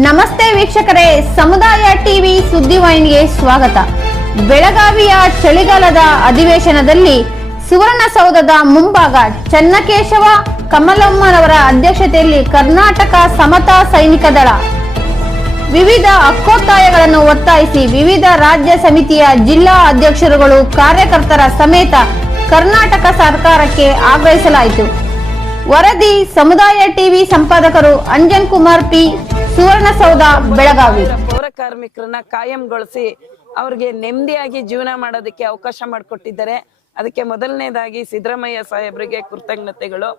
ನಮಸ್ತೆ ವೀಕ್ಷಕರೇ, ಸಮುದಾಯ ಟಿವಿ ಸುದ್ದಿವಾಹಿನಿಗೆ ಸ್ವಾಗತ. ಬೆಳಗಾವಿಯ ಚಳಿಗಾಲದ ಅಧಿವೇಶನದಲ್ಲಿ ಸುವರ್ಣಸೌಧದ ಮುಂಭಾಗ ಚನ್ನಕೇಶವ ಕಮಲಮ್ಮನವರ ಅಧ್ಯಕ್ಷತೆಯಲ್ಲಿ ಕರ್ನಾಟಕ ಸಮತಾ ಸೈನಿಕ ದಳ ವಿವಿಧ ಹಕ್ಕೊತ್ತಾಯಗಳನ್ನು ಒತ್ತಾಯಿಸಿ ವಿವಿಧ ರಾಜ್ಯ ಸಮಿತಿಯ ಜಿಲ್ಲಾ ಅಧ್ಯಕ್ಷರುಗಳು ಕಾರ್ಯಕರ್ತರ ಸಮೇತ ಕರ್ನಾಟಕ ಸರ್ಕಾರಕ್ಕೆ ಆಗ್ರಹಿಸಲಾಯಿತು. ವರದಿ ಸಮುದಾಯ ಟಿವಿ ಸಂಪಾದಕರು ಅಂಜನ್ ಕುಮಾರ್ ಪಿ, ಸುವರ್ಣಸೌಧ, ಬೆಳಗಾವಿ. ಪೌರ ಕಾರ್ಮಿಕರನ್ನ ಕಾಯಂಗೊಳಿಸಿ ಅವ್ರಿಗೆ ನೆಮ್ಮದಿಯಾಗಿ ಜೀವನ ಮಾಡೋದಕ್ಕೆ ಅವಕಾಶ ಮಾಡಿಕೊಟ್ಟಿದ್ದಾರೆ. ಅದಕ್ಕೆ ಮೊದಲನೇದಾಗಿ ಸಿದ್ದರಾಮಯ್ಯ ಸಾಹೇಬರಿಗೆ ಕೃತಜ್ಞತೆಗಳು.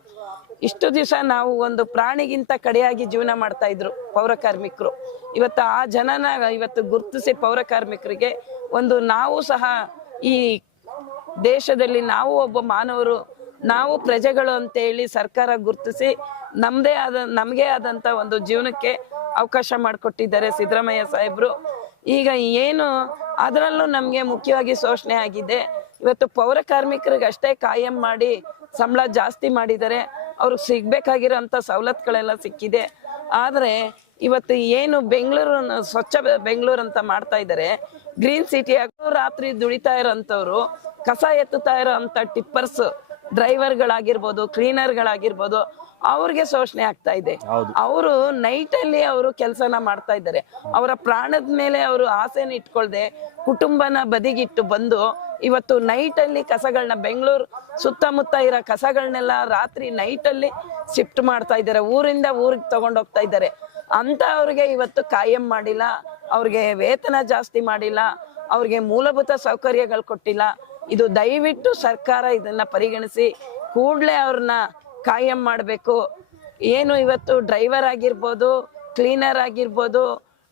ಇಷ್ಟು ದಿವಸ ನಾವು ಒಂದು ಪ್ರಾಣಿಗಿಂತ ಕಡೆಯಾಗಿ ಜೀವನ ಮಾಡ್ತಾ ಇದ್ರು ಪೌರ ಕಾರ್ಮಿಕರು. ಇವತ್ತು ಆ ಜನನ ಇವತ್ತು ಗುರುತಿಸಿ ಪೌರ ಕಾರ್ಮಿಕರಿಗೆ ಒಂದು ನಾವು ಸಹ ಈ ದೇಶದಲ್ಲಿ ನಾವು ಒಬ್ಬ ಮಾನವರು, ನಾವು ಪ್ರಜೆಗಳು ಅಂತ ಹೇಳಿ ಸರ್ಕಾರ ಗುರುತಿಸಿ ನಮಗೆ ಆದಂತ ಒಂದು ಜೀವನಕ್ಕೆ ಅವಕಾಶ ಮಾಡಿಕೊಟ್ಟಿದ್ದಾರೆ ಸಿದ್ದರಾಮಯ್ಯ ಸಾಹೇಬ್ರು. ಈಗ ಏನು ಅದರಲ್ಲೂ ನಮ್ಗೆ ಮುಖ್ಯವಾಗಿ ಶೋಷಣೆ ಆಗಿದೆ. ಇವತ್ತು ಪೌರ ಕಾರ್ಮಿಕರಿಗೆ ಅಷ್ಟೇ ಕಾಯಂ ಮಾಡಿ ಸಂಬಳ ಜಾಸ್ತಿ ಮಾಡಿದ್ದಾರೆ. ಅವ್ರಿಗೆ ಸಿಗ್ಬೇಕಾಗಿರೋಂಥ ಸವಲತ್ತುಗಳೆಲ್ಲ ಸಿಕ್ಕಿದೆ. ಆದ್ರೆ ಇವತ್ತು ಏನು ಬೆಂಗಳೂರು ಸ್ವಚ್ಛ ಬೆಂಗಳೂರು ಅಂತ ಮಾಡ್ತಾ ಇದ್ದಾರೆ, ಗ್ರೀನ್ ಸಿಟಿ ರಾತ್ರಿ ದುಡಿತಾ ಇರೋಂಥವ್ರು, ಕಸ ಎತ್ತುತ್ತಾ ಇರೋಂಥ ಟಿಪ್ಪರ್ಸ್ ಡ್ರೈವರ್ಗಳಾಗಿರ್ಬೋದು, ಕ್ಲೀನರ್ಗಳಾಗಿರ್ಬೋದು, ಅವ್ರಿಗೆ ಶೋಷಣೆ ಆಗ್ತಾ ಇದೆ. ಅವರು ನೈಟ್ ಅಲ್ಲಿ ಅವರು ಕೆಲಸನ ಮಾಡ್ತಾ ಇದ್ದಾರೆ. ಅವರ ಪ್ರಾಣದ ಮೇಲೆ ಅವರು ಆಸೆನ ಇಟ್ಕೊಳ್ದೆ ಕುಟುಂಬನ ಬದಿಗಿಟ್ಟು ಬಂದು ಇವತ್ತು ನೈಟ್ ಅಲ್ಲಿ ಕಸಗಳನ್ನ ಬೆಂಗಳೂರು ಸುತ್ತಮುತ್ತ ಇರೋ ಕಸಗಳನ್ನೆಲ್ಲ ರಾತ್ರಿ ನೈಟ್ ಅಲ್ಲಿ ಶಿಫ್ಟ್ ಮಾಡ್ತಾ ಇದ್ದಾರೆ. ಊರಿಂದ ಊರಿಗೆ ತಗೊಂಡೋಗ್ತಾ ಇದ್ದಾರೆ. ಅಂತ ಅವ್ರಿಗೆ ಇವತ್ತು ಕಾಯಂ ಮಾಡಿಲ್ಲ, ಅವ್ರಿಗೆ ವೇತನ ಜಾಸ್ತಿ ಮಾಡಿಲ್ಲ, ಅವ್ರಿಗೆ ಮೂಲಭೂತ ಸೌಕರ್ಯಗಳು ಕೊಟ್ಟಿಲ್ಲ. ಇದು ದಯವಿಟ್ಟು ಸರ್ಕಾರ ಇದನ್ನ ಪರಿಗಣಿಸಿ ಕೂಡಲೇ ಅವ್ರನ್ನ ಕಾಯಂ ಮಾಡಬೇಕು. ಏನು ಇವತ್ತು ಡ್ರೈವರ್ ಆಗಿರ್ಬೋದು, ಕ್ಲೀನರ್ ಆಗಿರ್ಬೋದು,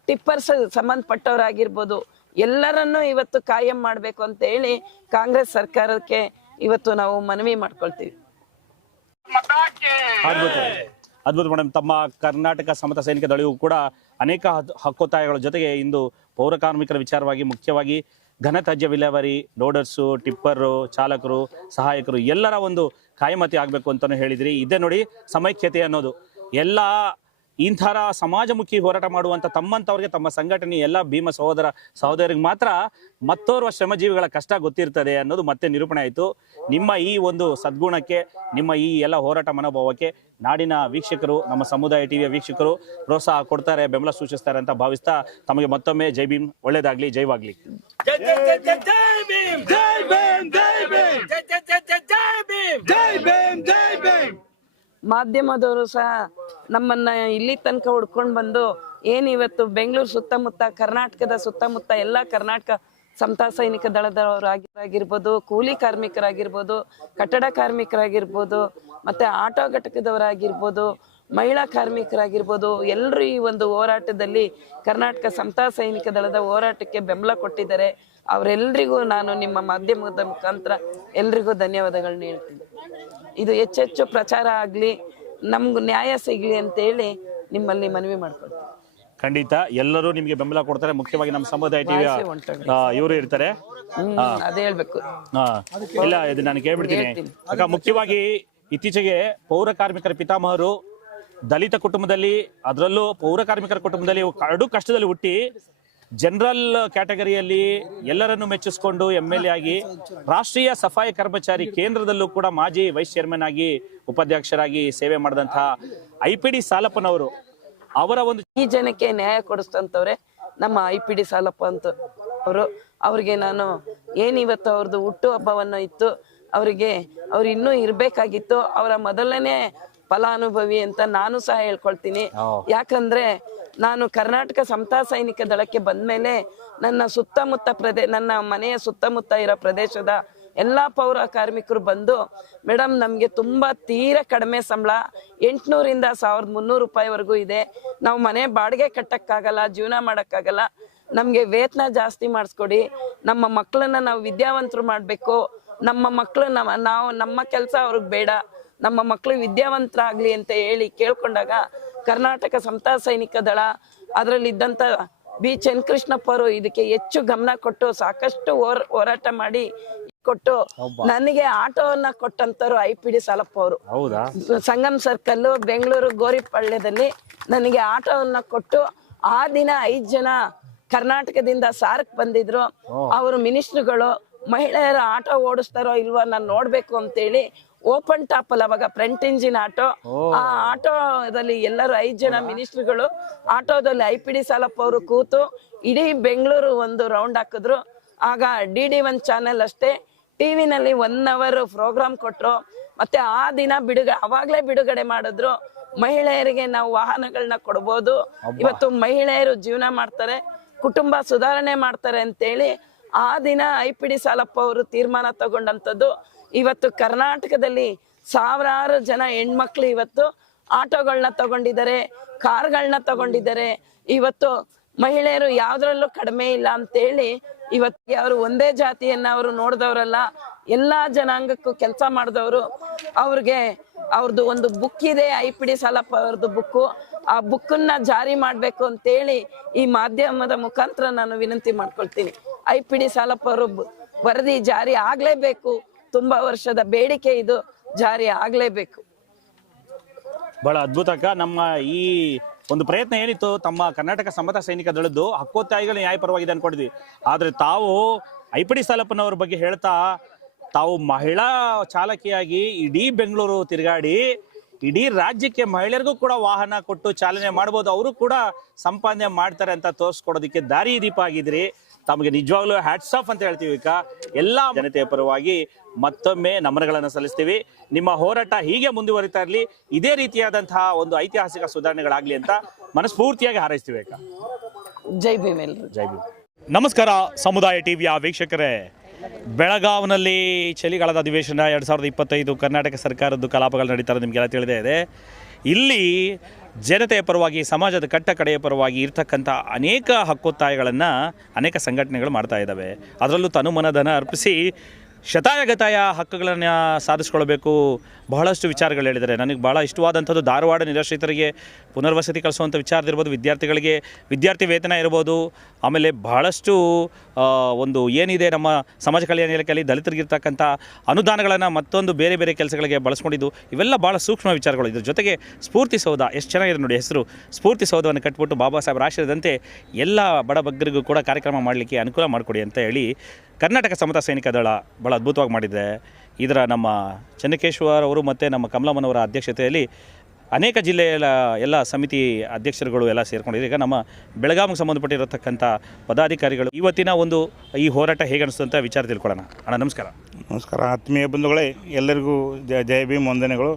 ಟಿಪ್ಪರ್ಸ್ ಸಂಬಂಧಪಟ್ಟವರಾಗಿರ್ಬೋದು, ಎಲ್ಲರನ್ನೂ ಇವತ್ತು ಕಾಯಂ ಮಾಡಬೇಕು ಅಂತ ಹೇಳಿ ಕಾಂಗ್ರೆಸ್ ಸರ್ಕಾರಕ್ಕೆ ಇವತ್ತು ನಾವು ಮನವಿ ಮಾಡ್ಕೊಳ್ತೀವಿ. ಅದ್ಭುತ ಮೇಡಮ್. ತಮ್ಮ ಕರ್ನಾಟಕ ಸಮತಾ ಸೈನಿಕ ದಳವು ಕೂಡ ಅನೇಕ ಹಕ್ಕೊತ್ತಾಯಗಳ ಜೊತೆಗೆ ಇಂದು ಪೌರ ಕಾರ್ಮಿಕರ ವಿಚಾರವಾಗಿ ಮುಖ್ಯವಾಗಿ ಘನತ್ಯಾಜ್ಯ ವಿಲೇವಾರಿ, ಲೋಡರ್ಸು, ಟಿಪ್ಪರು, ಚಾಲಕರು, ಸಹಾಯಕರು ಎಲ್ಲರ ಒಂದು ಕಾಯಮತಿ ಆಗಬೇಕು ಅಂತಾನು ಹೇಳಿದ್ರಿ. ಇದೇ ನೋಡಿ ಸಮೈಕ್ಯತೆ ಅನ್ನೋದು. ಎಲ್ಲ ಇಂಥರ ಸಮಾಜಮುಖಿ ಹೋರಾಟ ಮಾಡುವಂಥ ತಮ್ಮಂಥವ್ರಿಗೆ ತಮ್ಮ ಸಂಘಟನೆ ಎಲ್ಲ ಭೀಮ ಸಹೋದರಿಗೆ ಮಾತ್ರ ಮತ್ತೋರ್ವ ಶ್ರಮಜೀವಿಗಳ ಕಷ್ಟ ಗೊತ್ತಿರ್ತದೆ ಅನ್ನೋದು ಮತ್ತೆ ನಿರೂಪಣೆ ಆಯಿತು. ನಿಮ್ಮ ಈ ಒಂದು ಸದ್ಗುಣಕ್ಕೆ, ನಿಮ್ಮ ಈ ಎಲ್ಲ ಹೋರಾಟ ಮನೋಭಾವಕ್ಕೆ ನಾಡಿನ ವೀಕ್ಷಕರು, ನಮ್ಮ ಸಮುದಾಯ ಟಿವಿಯ ವೀಕ್ಷಕರು ಪ್ರೋತ್ಸಾಹ ಕೊಡ್ತಾರೆ, ಬೆಂಬಲ ಸೂಚಿಸ್ತಾರೆ ಅಂತ ಭಾವಿಸ್ತಾ ತಮಗೆ ಮತ್ತೊಮ್ಮೆ ಜೈ ಭೀಮ್, ಒಳ್ಳೇದಾಗ್ಲಿ, ಜೈವಾಗ್ಲಿ. ಮಾಧ್ಯಮದವರು ಸಹ ನಮ್ಮನ್ನ ಇಲ್ಲಿ ತನಕ ಹುಡ್ಕೊಂಡು ಬಂದು ಏನಿವತ್ತು ಬೆಂಗಳೂರು ಸುತ್ತಮುತ್ತ, ಕರ್ನಾಟಕದ ಸುತ್ತಮುತ್ತ ಎಲ್ಲ ಕರ್ನಾಟಕ ಸಮತಾ ಸೈನಿಕ ದಳದವರಾಗಿರ್ಬೋದು, ಕೂಲಿ ಕಾರ್ಮಿಕರಾಗಿರ್ಬೋದು, ಕಟ್ಟಡ ಕಾರ್ಮಿಕರಾಗಿರ್ಬೋದು, ಮತ್ತೆ ಆಟೋ ಘಟಕದವರಾಗಿರ್ಬೋದು, ಮಹಿಳಾ ಕಾರ್ಮಿಕರಾಗಿರ್ಬೋದು, ಎಲ್ಲರೂ ಈ ಒಂದು ಹೋರಾಟದಲ್ಲಿ ಕರ್ನಾಟಕ ಸಮತಾ ಸೈನಿಕ ದಳದ ಹೋರಾಟಕ್ಕೆ ಬೆಂಬಲ ಕೊಟ್ಟಿದ್ದಾರೆ. ಅವರೆಲ್ಲರಿಗೂ ನಾನು ನಿಮ್ಮ ಮಾಧ್ಯಮದ ಮುಖಾಂತರ ಎಲ್ರಿಗೂ ಧನ್ಯವಾದಗಳನ್ನ ಹೇಳ್ತೀನಿ. ಇದು ಹೆಚ್ಚೆಚ್ಚು ಪ್ರಚಾರ ಆಗಲಿ, ನಮ್ಗೂ ನ್ಯಾಯ ಸಿಗ್ಲಿ ಅಂತ ಹೇಳಿ ನಿಮ್ಮಲ್ಲಿ ಮನವಿ ಮಾಡ್ಕೊಳ್ತೀನಿ. ಖಂಡಿತ ಎಲ್ಲರೂ ನಿಮ್ಗೆ ಬೆಂಬಲ ಕೊಡ್ತಾರೆ. ಮುಖ್ಯವಾಗಿ ನಮ್ಮ ಸಮುದಾಯ ಟಿವಿಯ ಇವರು ಇರ್ತಾರೆ. ಅದೇ ಹೇಳ್ಬೇಕು. ಇಲ್ಲ, ಇದು ನಾನು ಕೇಳ್ಬಿಡ್ತೀನಿ ಅಕ್ಕ. ಮುಖ್ಯವಾಗಿ ಇತ್ತೀಚೆಗೆ ಪೌರ ಕಾರ್ಮಿಕರ ಪಿತಾಮಹರು ದಲಿತ ಕುಟುಂಬದಲ್ಲಿ, ಅದರಲ್ಲೂ ಪೌರ ಕಾರ್ಮಿಕರ ಕುಟುಂಬದಲ್ಲಿ ಕಡು ಕಷ್ಟದಲ್ಲಿ ಹುಟ್ಟಿ ಜನರಲ್ ಕ್ಯಾಟಗರಿಯಲ್ಲಿ ಎಲ್ಲರನ್ನು ಮೆಚ್ಚಿಸಿಕೊಂಡು MLA ಆಗಿ ರಾಷ್ಟ್ರೀಯ ಸಫಾಯಿ ಕರ್ಮಚಾರಿ ಕೇಂದ್ರದಲ್ಲೂ ಕೂಡ ಮಾಜಿ ವೈಸ್ ಚೇರ್ಮನ್ ಆಗಿ ಉಪಾಧ್ಯಕ್ಷರಾಗಿ ಸೇವೆ ಮಾಡಿದಂತಹ IPD ಸಾಲಪ್ಪನವರು, ಅವರ ಒಂದು ಈ ಜನಕ್ಕೆ ನ್ಯಾಯ ಕೊಡಿಸ್ತಂತವ್ರೆ ನಮ್ಮ IPD ಸಾಲಪ್ಪ ಅಂತ ಅವ್ರಿಗೆ ನಾನು ಏನಿವತ್ತು ಅವ್ರದ್ದು ಹುಟ್ಟು ಹಬ್ಬವನ್ನು ಇತ್ತು, ಅವ್ರು ಇನ್ನೂ ಇರ್ಬೇಕಾಗಿತ್ತು. ಅವರ ಮೊದಲನೇ ಫಲಾನುಭವಿ ಅಂತ ನಾನು ಸಹ ಹೇಳ್ಕೊಳ್ತೀನಿ. ಯಾಕಂದ್ರೆ ನಾನು ಕರ್ನಾಟಕ ಸಮತಾ ಸೈನಿಕ ದಳಕ್ಕೆ ಬಂದ್ಮೇಲೆ ನನ್ನ ಸುತ್ತಮುತ್ತ ನನ್ನ ಮನೆಯ ಸುತ್ತಮುತ್ತ ಇರೋ ಪ್ರದೇಶದ ಎಲ್ಲಾ ಪೌರ ಕಾರ್ಮಿಕರು ಬಂದು, ಮೇಡಮ್ ನಮ್ಗೆ ತುಂಬಾ ತೀರಾ ಕಡಿಮೆ ಸಂಬಳ, 800ರಿಂದ 1300 ರೂಪಾಯಿವರೆಗೂ ಇದೆ, ನಾವು ಮನೆ ಬಾಡಿಗೆ ಕಟ್ಟಕ್ಕಾಗಲ್ಲ, ಜೀವನ ಮಾಡಕ್ಕಾಗಲ್ಲ, ನಮ್ಗೆ ವೇತನ ಜಾಸ್ತಿ ಮಾಡಿಸ್ಕೊಡಿ, ನಮ್ಮ ಮಕ್ಕಳನ್ನ ನಾವು ವಿದ್ಯಾವಂತರು ಮಾಡ್ಬೇಕು, ನಮ್ಮ ಮಕ್ಕಳು ನಮ್ಮ ಕೆಲಸ ಅವ್ರಿಗೆ ಬೇಡ, ನಮ್ಮ ಮಕ್ಕಳು ವಿದ್ಯಾವಂತರಾಗ್ಲಿ ಅಂತ ಹೇಳಿ ಕೇಳ್ಕೊಂಡಾಗ ಕರ್ನಾಟಕ ಸಮತಾ ಸೈನಿಕ ದಳ ಅದರಲ್ಲಿದ್ದಂಥ ಬಿ ಚನ್ನಕೃಷ್ಣಪ್ಪ ಅವರು ಇದಕ್ಕೆ ಹೆಚ್ಚು ಗಮನ ಕೊಟ್ಟು ಸಾಕಷ್ಟು ಹೋರಾಟ ಮಾಡಿ ಕೊಟ್ಟು ನನಗೆ ಆಟೋವನ್ನ ಕೊಟ್ಟಂತರು IPD ಸಾಲಪ್ಪ ಅವರು. ಸಂಗಮ್ ಸರ್ಕಲ್ ಬೆಂಗಳೂರು ಗೋರಿಪಾಳ್ಯದಲ್ಲಿ ನನಗೆ ಆಟೋವನ್ನ ಕೊಟ್ಟು ಆ ದಿನ 5 ಜನ ಕರ್ನಾಟಕದಿಂದ ಸಾರ್ಕ್ ಬಂದಿದ್ರು. ಅವರು ಮಿನಿಸ್ಟ್ರುಗಳು ಮಹಿಳೆಯರ ಆಟೋ ಓಡಿಸ್ತಾರೋ ಇಲ್ವಾ ನಾನು ನೋಡ್ಬೇಕು ಅಂತೇಳಿ ಓಪನ್ ಟಾಪ್ ಅಲ್ಲ ಅವಾಗ ಫ್ರಂಟ್ ಇಂಜಿನ್ ಆಟೋ, ಆ ಆಟೋದಲ್ಲಿ ಎಲ್ಲರೂ 5 ಜನ ಮಿನಿಸ್ಟ್ರುಗಳು ಆಟೋದಲ್ಲಿ IPD ಸಾಲಪ್ಪ ಅವರು ಕೂತು ಇಡೀ ಬೆಂಗಳೂರು ಒಂದು ರೌಂಡ್ ಹಾಕಿದ್ರು. ಆಗ DD1 ಚಾನೆಲ್ ಅಷ್ಟೇ ಟಿವಿನಲ್ಲಿ 1 hour ಪ್ರೋಗ್ರಾಮ್ ಕೊಟ್ರು. ಮತ್ತೆ ಆ ದಿನ ಅವಾಗ್ಲೇ ಬಿಡುಗಡೆ ಮಾಡಿದ್ರು. ಮಹಿಳೆಯರಿಗೆ ನಾವು ವಾಹನಗಳನ್ನ ಕೊಡ್ಬೋದು, ಇವತ್ತು ಮಹಿಳೆಯರು ಜೀವನ ಮಾಡ್ತಾರೆ, ಕುಟುಂಬ ಸುಧಾರಣೆ ಮಾಡ್ತಾರೆ ಅಂತೇಳಿ ಆ ದಿನ IPD ಸಾಲಪ್ಪ ಅವರು ತೀರ್ಮಾನ ತಗೊಂಡಂಥದ್ದು. ಇವತ್ತು ಕರ್ನಾಟಕದಲ್ಲಿ ಸಾವಿರಾರು ಜನ ಹೆಣ್ಮಕ್ಳು ಇವತ್ತು ಆಟೋಗಳನ್ನ ತಗೊಂಡಿದ್ದಾರೆ, ಕಾರ್ಗಳನ್ನ ತಗೊಂಡಿದ್ದಾರೆ. ಇವತ್ತು ಮಹಿಳೆಯರು ಯಾವ್ದ್ರಲ್ಲೂ ಕಡಿಮೆ ಇಲ್ಲ ಅಂತೇಳಿ ಇವತ್ತಿಗೆ ಅವರು ಒಂದೇ ಜಾತಿಯನ್ನ ಅವರು ನೋಡಿದವರಲ್ಲ, ಎಲ್ಲಾ ಜನಾಂಗಕ್ಕೂ ಕೆಲಸ ಮಾಡಿದವರು. ಅವ್ರದ್ದು ಒಂದು ಬುಕ್ ಇದೆ, IPD ಸಾಲಪ್ಪ ಅವ್ರದ್ದು ಬುಕ್ಕು. ಆ ಬುಕ್ಕನ್ನ ಜಾರಿ ಮಾಡ್ಬೇಕು ಅಂತೇಳಿ ಈ ಮಾಧ್ಯಮದ ಮುಖಾಂತರ ನಾನು ವಿನಂತಿ ಮಾಡ್ಕೊಳ್ತೀನಿ. IPD ಸಾಲಪ್ಪ ಅವರು ವರದಿ ಜಾರಿ ಆಗ್ಲೇಬೇಕು, ತುಂಬಾ ವರ್ಷದ ಬೇಡಿಕೆ ಇದು, ಜಾರಿ ಆಗ್ಲೇಬೇಕು. ಬಹಳ ಅದ್ಭುತ ಅಕ್ಕ. ನಮ್ಮ ಈ ಒಂದು ಪ್ರಯತ್ನ ಏನಿತ್ತು ತಮ್ಮ ಕರ್ನಾಟಕ ಸಮತಾ ಸೈನಿಕ ದಳದ್ದು ಹಕ್ಕೊತ್ತಾಯಿಗಳು ನ್ಯಾಯಪರವಾಗಿದೆ ಅನ್ಕೊಂಡಿದ್ವಿ. ಆದ್ರೆ ತಾವು IPD ಸಾಲಪ್ಪನವ್ರ ಬಗ್ಗೆ ಹೇಳ್ತಾ ತಾವು ಮಹಿಳಾ ಚಾಲಕಿಯಾಗಿ ಇಡೀ ಬೆಂಗಳೂರು ತಿರುಗಾಡಿ ಇಡೀ ರಾಜ್ಯಕ್ಕೆ ಮಹಿಳೆಯರಿಗೂ ಕೂಡ ವಾಹನ ಕೊಟ್ಟು ಚಾಲನೆ ಮಾಡ್ಬೋದು, ಅವರು ಕೂಡ ಸಂಪಾದನೆ ಮಾಡ್ತಾರೆ ಅಂತ ತೋರಿಸ್ಕೊಡೋದಕ್ಕೆ ದಾರಿ ದೀಪ ಆಗಿದ್ರಿ. ತಮಗೆ ನಿಜವಾಗ್ಲೂ ಹ್ಯಾಟ್ಸ್ ಆಫ್ ಅಂತ ಹೇಳ್ತೀವಿ. ಈಗ ಎಲ್ಲಾ ಜನತೆಯ ಪರವಾಗಿ ಮತ್ತೊಮ್ಮೆ ನಮನಗಳನ್ನು ಸಲ್ಲಿಸ್ತೀವಿ. ನಿಮ್ಮ ಹೋರಾಟ ಹೀಗೆ ಮುಂದುವರಿತಾ ಇರಲಿ, ಇದೇ ರೀತಿಯಾದಂತಹ ಒಂದು ಐತಿಹಾಸಿಕ ಸುಧಾರಣೆಗಳಾಗ್ಲಿ ಅಂತ ಮನಸ್ಫೂರ್ತಿಯಾಗಿ ಹಾರೈಸ್ತೀವಿ ಅಕ್ಕ. ಜೈ ಭೀಮ್ ಎಲ್ರು. ಜೈ ಭೀಮ್. ನಮಸ್ಕಾರ ಸಮುದಾಯ ಟಿವಿಯ ವೀಕ್ಷಕರೇ, ಬೆಳಗಾವಿನಲ್ಲಿ ಚಳಿಗಾಲದ ಅಧಿವೇಶನ 2025 ಕರ್ನಾಟಕ ಸರ್ಕಾರದ್ದು ಕಲಾಪಗಳು ನಡೀತಾರೆ, ನಿಮಗೆಲ್ಲ ತಿಳಿದೇ ಇದೆ. ಇಲ್ಲಿ ಜನತೆಯ ಪರವಾಗಿ, ಸಮಾಜದ ಕಟ್ಟ ಕಡೆಯ ಪರವಾಗಿ ಇರ್ತಕ್ಕಂಥ ಅನೇಕ ಹಕ್ಕೊತ್ತಾಯಗಳನ್ನು ಅನೇಕ ಸಂಘಟನೆಗಳು ಮಾಡ್ತಾ ಇದ್ದಾವೆ. ಅದರಲ್ಲೂ ತನು ಮನ ಧನ ಅರ್ಪಿಸಿ ಶತಾಯಗತಾಯ ಹಕ್ಕುಗಳನ್ನು ಸಾಧಿಸ್ಕೊಳ್ಬೇಕು. ಬಹಳಷ್ಟು ವಿಚಾರಗಳು ಹೇಳಿದ್ದಾರೆ. ನನಗೆ ಭಾಳ ಇಷ್ಟವಾದಂಥದ್ದು ಧಾರವಾಡ ನಿರಾಶ್ರಿತರಿಗೆ ಪುನರ್ವಸತಿ ಕಳಿಸುವಂಥ ವಿಚಾರದಿರ್ಬೋದು, ವಿದ್ಯಾರ್ಥಿಗಳಿಗೆ ವಿದ್ಯಾರ್ಥಿ ವೇತನ ಇರ್ಬೋದು, ಆಮೇಲೆ ಬಹಳಷ್ಟು ಒಂದು ಏನಿದೆ ನಮ್ಮ ಸಮಾಜ ಕಲ್ಯಾಣ ಇಲಾಖೆಯಲ್ಲಿ ದಲಿತರಿಗಿರ್ತಕ್ಕಂಥ ಅನುದಾನಗಳನ್ನು ಮತ್ತೊಂದು ಬೇರೆ ಬೇರೆ ಕೆಲಸಗಳಿಗೆ ಬಳಸ್ಕೊಂಡಿದ್ದು, ಇವೆಲ್ಲ ಭಾಳ ಸೂಕ್ಷ್ಮ ವಿಚಾರಗಳು. ಇದ್ರ ಜೊತೆಗೆ ಸ್ಫೂರ್ತಿ ಸೌಧ ಎಷ್ಟು ಚೆನ್ನಾಗಿದೆ ನೋಡಿ, ಹೆಸರು ಸ್ಫೂರ್ತಿ ಸೌಧವನ್ನು ಕಟ್ಬಿಟ್ಟು ಬಾಬಾ ಸಾಹೇಬ್ ಆಶಯದಂತೆ ಎಲ್ಲ ಬಡಬಗ್ಗರಿಗೂ ಕೂಡ ಕಾರ್ಯಕ್ರಮ ಮಾಡಲಿಕ್ಕೆ ಅನುಕೂಲ ಮಾಡಿಕೊಡಿ ಅಂತ ಹೇಳಿ ಕರ್ನಾಟಕ ಸಮತಾ ಸೈನಿಕ ದಳ ಭಾಳ ಅದ್ಭುತವಾಗಿ ಮಾಡಿದೆ. ಇದರ ನಮ್ಮ ಚೆನ್ನಕೇಶ್ವರ್ ಅವರು ಮತ್ತು ನಮ್ಮ ಕಮಲಮ್ಮನವರ ಅಧ್ಯಕ್ಷತೆಯಲ್ಲಿ ಅನೇಕ ಜಿಲ್ಲೆಯ ಎಲ್ಲ ಸಮಿತಿ ಅಧ್ಯಕ್ಷರುಗಳು ಎಲ್ಲ ಸೇರ್ಕೊಂಡಿದ್ದಾರೆ. ಈಗ ನಮ್ಮ ಬೆಳಗಾವಿಗೆ ಸಂಬಂಧಪಟ್ಟಿರತಕ್ಕಂಥ ಪದಾಧಿಕಾರಿಗಳು ಇವತ್ತಿನ ಒಂದು ಈ ಹೋರಾಟ ಹೇಗೆ ಅನಿಸ್ತು ಅಂತ ವಿಚಾರ ತಿಳ್ಕೊಳ್ಳೋಣ. ಅಣ್ಣ ನಮಸ್ಕಾರ. ನಮಸ್ಕಾರ ಆತ್ಮೀಯ ಬಂಧುಗಳೇ, ಎಲ್ಲರಿಗೂ ಜಯ ಭೀಮ್ ವಂದನೆಗಳು.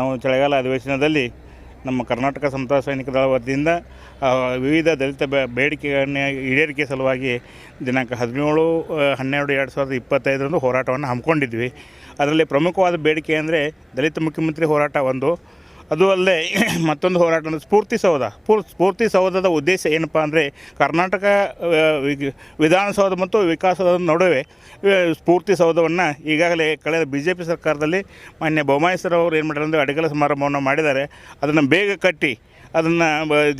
ನಾವು ಚಳಿಗಾಲ ಅಧಿವೇಶನದಲ್ಲಿ ನಮ್ಮ ಕರ್ನಾಟಕ ಸಮತಾ ಸೈನಿಕ ದಳ ವತಿಯಿಂದ ವಿವಿಧ ದಲಿತ ಬೇಡಿಕೆಗಳನ್ನ ಈಡೇರಿಕೆ ಸಲುವಾಗಿ ದಿನಾಂಕ 17/12/2025 ಹೋರಾಟವನ್ನು ಹಮ್ಮಿಕೊಂಡಿದ್ವಿ. ಅದರಲ್ಲಿ ಪ್ರಮುಖವಾದ ಬೇಡಿಕೆ ಅಂದರೆ ದಲಿತ ಮುಖ್ಯಮಂತ್ರಿ ಹೋರಾಟ ಒಂದು, ಅದು ಅಲ್ಲದೆ ಮತ್ತೊಂದು ಹೋರಾಟ ಅಂದರೆ ಸ್ಫೂರ್ತಿ ಸೌಧದ ಉದ್ದೇಶ ಏನಪ್ಪ ಅಂದರೆ ಕರ್ನಾಟಕ ವಿಧಾನಸೌಧ ಮತ್ತು ವಿಕಾಸದ ನಡುವೆ ಸ್ಫೂರ್ತಿ ಸೌಧವನ್ನು ಈಗಾಗಲೇ ಕಳೆದ BJP ಸರ್ಕಾರದಲ್ಲಿ ಮಾನ್ಯ ಬೊಮ್ಮಾಯಿ ಸರ್ ಅವರು ಏನು ಮಾಡಿದ್ದಾರೆ ಅಂದರೆ ಅಡಿಗಲ ಸಮಾರಂಭವನ್ನು ಮಾಡಿದ್ದಾರೆ. ಅದನ್ನು ಬೇಗ ಕಟ್ಟಿ ಅದನ್ನು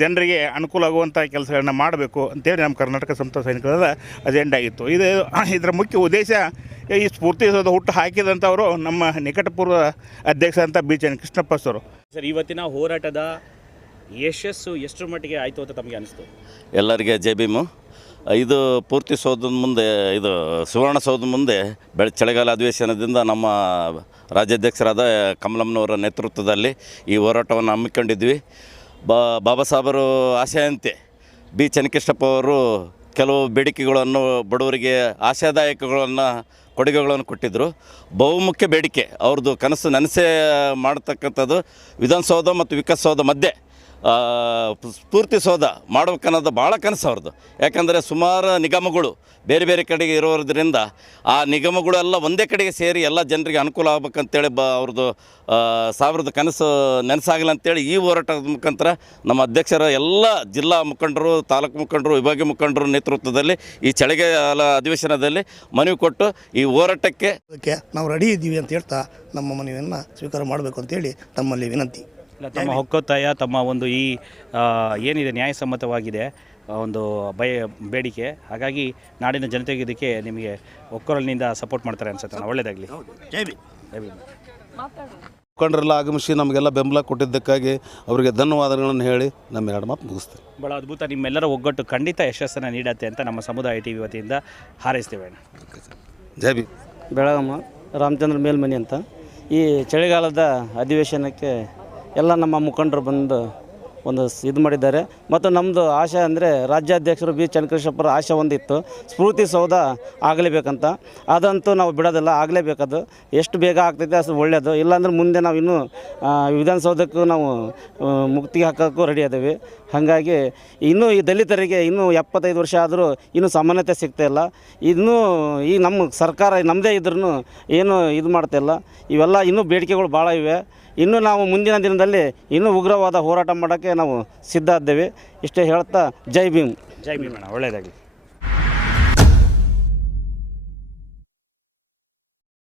ಜನರಿಗೆ ಅನುಕೂಲ ಆಗುವಂಥ ಕೆಲಸಗಳನ್ನ ಮಾಡಬೇಕು ಅಂತೇಳಿ ನಮ್ಮ ಕರ್ನಾಟಕ ಸಮತಾ ಸೈನಿಕರ ಅಜೆಂಡಾ ಆಗಿತ್ತು. ಇದರ ಮುಖ್ಯ ಉದ್ದೇಶ ಈ ಸ್ಫೂರ್ತಿ ಸೌಧ ಹುಟ್ಟು ಹಾಕಿದಂಥವರು ನಮ್ಮ ನಿಕಟಪೂರ್ವ ಅಧ್ಯಕ್ಷ ಅಂತ B. ಕೃಷ್ಣಪ್ಪ ಸರ್. ಸರ್, ಇವತ್ತಿನ ಹೋರಾಟದ ಯಶಸ್ಸು ಎಷ್ಟರ ಮಟ್ಟಿಗೆ ಆಯಿತು ಅಂತ ತಮಗೆ ಅನಿಸ್ತು? ಎಲ್ಲರಿಗೆ ಜೈ ಭೀಮು. ಇದು ಪೂರ್ತಿ ಸೌಧದ ಮುಂದೆ, ಇದು ಸುವರ್ಣಸೌಧದ ಮುಂದೆ ಚಳಿಗಾಲ ಅಧಿವೇಶನದಿಂದ ನಮ್ಮ ರಾಜ್ಯಾಧ್ಯಕ್ಷರಾದ ಕಮಲಮ್ಮನವರ ನೇತೃತ್ವದಲ್ಲಿ ಈ ಹೋರಾಟವನ್ನು ಹಮ್ಮಿಕೊಂಡಿದ್ವಿ. ಬಾಬಾ ಸಾಹೇಬರು ಆಶಯಂತೆ B. ಚೆನ್ನಕೇಶಪ್ಪ ಅವರು ಕೆಲವು ಬೇಡಿಕೆಗಳನ್ನು ಬಡವರಿಗೆ ಆಶಾದಾಯಕಗಳನ್ನು ಕೊಡುಗೆಗಳನ್ನು ಕೊಟ್ಟಿದ್ದರು. ಬಹುಮುಖ್ಯ ಬೇಡಿಕೆ ಅವ್ರದ್ದು ಕನಸು ನನಸೇ ಮಾಡತಕ್ಕಂಥದ್ದು ವಿಧಾನಸೌಧ ಮತ್ತು ವಿಕಾಸಸೌಧ ಮಧ್ಯೆ ಸ್ಫೂರ್ತಿ ಸೌಧ ಮಾಡ್ಬೇಕನ್ನೋದು ಭಾಳ ಕನಸು ಅವ್ರದ್ದು. ಯಾಕಂದರೆ ಸುಮಾರು ನಿಗಮಗಳು ಬೇರೆ ಬೇರೆ ಕಡೆಗೆ ಇರೋದ್ರಿಂದ ಆ ನಿಗಮಗಳೆಲ್ಲ ಒಂದೇ ಕಡೆಗೆ ಸೇರಿ ಎಲ್ಲ ಜನರಿಗೆ ಅನುಕೂಲ ಆಗ್ಬೇಕಂತೇಳಿ ಅವ್ರದ್ದು ಸಾವಿರದ ಕನಸು ನೆನಸಾಗಲ್ಲ ಅಂತೇಳಿ ಈ ಹೋರಾಟದ ಮುಖಾಂತರ ನಮ್ಮ ಅಧ್ಯಕ್ಷರ ಎಲ್ಲ ಜಿಲ್ಲಾ ಮುಖಂಡರು, ತಾಲೂಕು ಮುಖಂಡರು, ವಿಭಾಗೀಯ ಮುಖಂಡರು ನೇತೃತ್ವದಲ್ಲಿ ಈ ಚಳಿಗಾಲ ಅಧಿವೇಶನದಲ್ಲಿ ಮನವಿ ಕೊಟ್ಟು ಈ ಹೋರಾಟಕ್ಕೆ ನಾವು ರೆಡಿ ಇದ್ದೀವಿ ಅಂತ ಹೇಳ್ತಾ ನಮ್ಮ ಮನವಿಯನ್ನು ಸ್ವೀಕಾರ ಮಾಡಬೇಕು ಅಂತೇಳಿ ತಮ್ಮಲ್ಲಿ ವಿನಂತಿ. ತಮ್ಮ ಹಕ್ಕೊತ್ತಾಯ, ತಮ್ಮ ಒಂದು ಈ ಏನಿದೆ ನ್ಯಾಯಸಮ್ಮತವಾಗಿದೆ ಒಂದು ಬೇಡಿಕೆ. ಹಾಗಾಗಿ ನಾಡಿನ ಜನತೆಗೆ ಇದಕ್ಕೆ ನಿಮಗೆ ಒಕ್ಕೊರಲಿನಿಂದ ಸಪೋರ್ಟ್ ಮಾಡ್ತಾರೆ ಅನ್ಸುತ್ತೆ. ಒಳ್ಳೆಯದಾಗಲಿ. ಜೈ ಭೀಮ್. ಮುಖಂಡರೆಲ್ಲ ಆಗಮಿಸಿ ನಮಗೆಲ್ಲ ಬೆಂಬಲ ಕೊಟ್ಟಿದ್ದಕ್ಕಾಗಿ ಅವರಿಗೆ ಧನ್ಯವಾದಗಳನ್ನು ಹೇಳಿ ನಮ್ಮ ಎರಡು ಮಾತು ಮುಗಿಸ್ತೇನೆ. ಭಾಳ ಅದ್ಭುತ. ನಿಮ್ಮೆಲ್ಲರ ಒಗ್ಗಟ್ಟು ಖಂಡಿತ ಯಶಸ್ಸನ್ನು ನೀಡತ್ತೆ ಅಂತ ನಮ್ಮ ಸಮುದಾಯ ಟಿ ವಿ ವತಿಯಿಂದ ಹಾರೈಸ್ತೇವೆ. ಜೈ ಭೀಮ್. ಬೆಳಗಾಮ ರಾಮಚಂದ್ರ ಮೇಲ್ಮನಿ ಅಂತ. ಈ ಚಳಿಗಾಲದ ಅಧಿವೇಶನಕ್ಕೆ ಎಲ್ಲ ನಮ್ಮ ಮುಖಂಡರು ಬಂದು ಒಂದು ಇದು ಮಾಡಿದ್ದಾರೆ. ಮತ್ತು ನಮ್ಮದು ಆಶೆ ಅಂದರೆ ರಾಜ್ಯಾಧ್ಯಕ್ಷರು ಬಿ ಚನ್ನಕೇಶಪ್ಪರ ಆಶೆ ಒಂದಿತ್ತು, ಸ್ಫೂರ್ತಿ ಸೌಧ ಆಗಲೇಬೇಕಂತ. ಅದಂತೂ ನಾವು ಬಿಡೋದಿಲ್ಲ, ಆಗಲೇಬೇಕದು. ಎಷ್ಟು ಬೇಗ ಆಗ್ತೈತೆ ಅಷ್ಟು ಒಳ್ಳೆಯದು. ಇಲ್ಲಾಂದ್ರೆ ಮುಂದೆ ನಾವು ಇನ್ನೂ ವಿಧಾನಸೌಧಕ್ಕೂ ನಾವು ಮುಕ್ತಿಗೆ ಹಾಕೋಕ್ಕೂ ರೆಡಿ ಇದ್ದೀವಿ. ಹಾಗಾಗಿ ಇನ್ನೂ ಈ ದಲಿತರಿಗೆ ಇನ್ನೂ 75 ವರ್ಷ ಆದರೂ ಇನ್ನೂ ಸಮಾನತೆ ಸಿಗ್ತಾಯಿಲ್ಲ. ಇನ್ನೂ ಈ ನಮ್ಮ ಸರ್ಕಾರ ನಮ್ಮದೇ ಇದ್ರೂ ಏನು ಇದು ಮಾಡ್ತಾಯಿಲ್ಲ. ಇವೆಲ್ಲ ಇನ್ನೂ ಬೇಡಿಕೆಗಳು ಭಾಳ ಇವೆ. ಇನ್ನೂ ನಾವು ಮುಂದಿನ ದಿನದಲ್ಲಿ ಇನ್ನೂ ಉಗ್ರವಾದ ಹೋರಾಟ ಮಾಡೋಕ್ಕೆ ನಾವು ಸಿದ್ಧ ಇದ್ದೇವೆ. ಇಷ್ಟೇ ಹೇಳ್ತಾ ಜೈ ಭೀಮ್. ಜೈ ಭೀಮ್ ಅಣ್ಣ, ಒಳ್ಳೆಯದಾಗಲಿ.